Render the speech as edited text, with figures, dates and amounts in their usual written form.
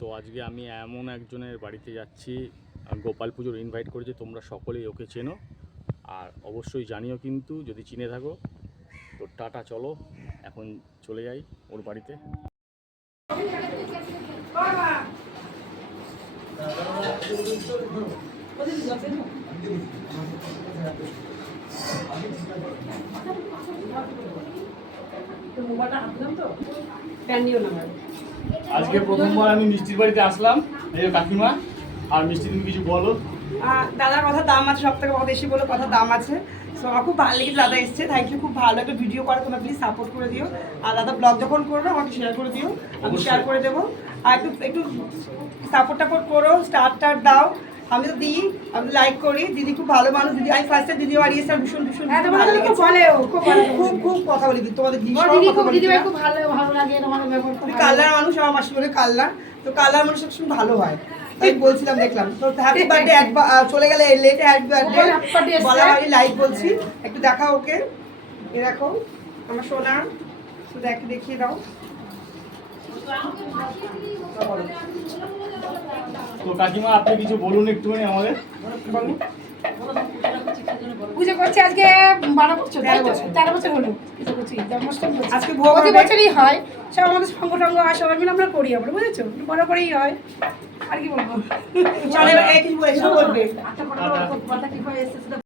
তো আজকে আমি এমন একজনের বাড়িতে যাচ্ছি, গোপাল পুজোর ইনভাইট করেছে, তোমরা সকলেই ওকে চেনো আর অবশ্যই জানিও কিন্তু যদি চিনে থাকো। তো টাটা, চলো এখন চলে যাই ওর বাড়িতে। আজকে প্রথমবার আমি মিষ্টির বাড়িতে আসলাম, এই যে কাকিমা। আর মিষ্টি তুমি কিছু বলো। দাদার কথা দাম আছে, সব থেকে বেশি বলে কথা দাম আছে। সো আমার খুব ভালো লেগেছে, দাদা এসছে, থ্যাংক ইউ। খুব ভালো একটা ভিডিও করে, তোমরা প্লিজ সাপোর্ট করে দিও। আর দাদা ব্লগ যখন করবে আমাকে শেয়ার করে দিও, আমি শেয়ার করে দেবো। আর একটু সাপোর্ট করো, স্টার দাও। আমি তো দিই, আমি লাইক করি। দিদি খুব ভালো মানুষ। দিদি আমি ফার্স্টে দিদি বাড়ি এসে ভীষণ ভালো লেগেছে। খুব কথা বলি তোমাদের কাল্লার মানুষ, আমার মাসি বলে কাল্লা। তো কাল্লার মানুষ সবসময় ভালো হয়, তাই বলছিলাম। দেখলাম তো হ্যাপি বার্থডে, চলে গেলে লেটে হ্যাপি বার্থডে বলা হয়নি, লাইভ বলছি। একটু দেখাও ওকে, এ দেখো আমার সোনা, শুধু দেখিয়ে দাও। তো কাকিমা আপনি কিছু বলুন একটুখানি আমাদের। পুজো করছি আজকে 12 বছর, 13 বছর হলো পুজো করছি। জন্মাষ্টমী আজকে প্রতি বছরই হয়, সব আমাদের সঙ্গ টঙ্গ হয়, সবাই মিলে আমরা করি। আমরা বুঝেছো, বড় করেই হয়। আর কি বলবো, চলে কিছু বলবে।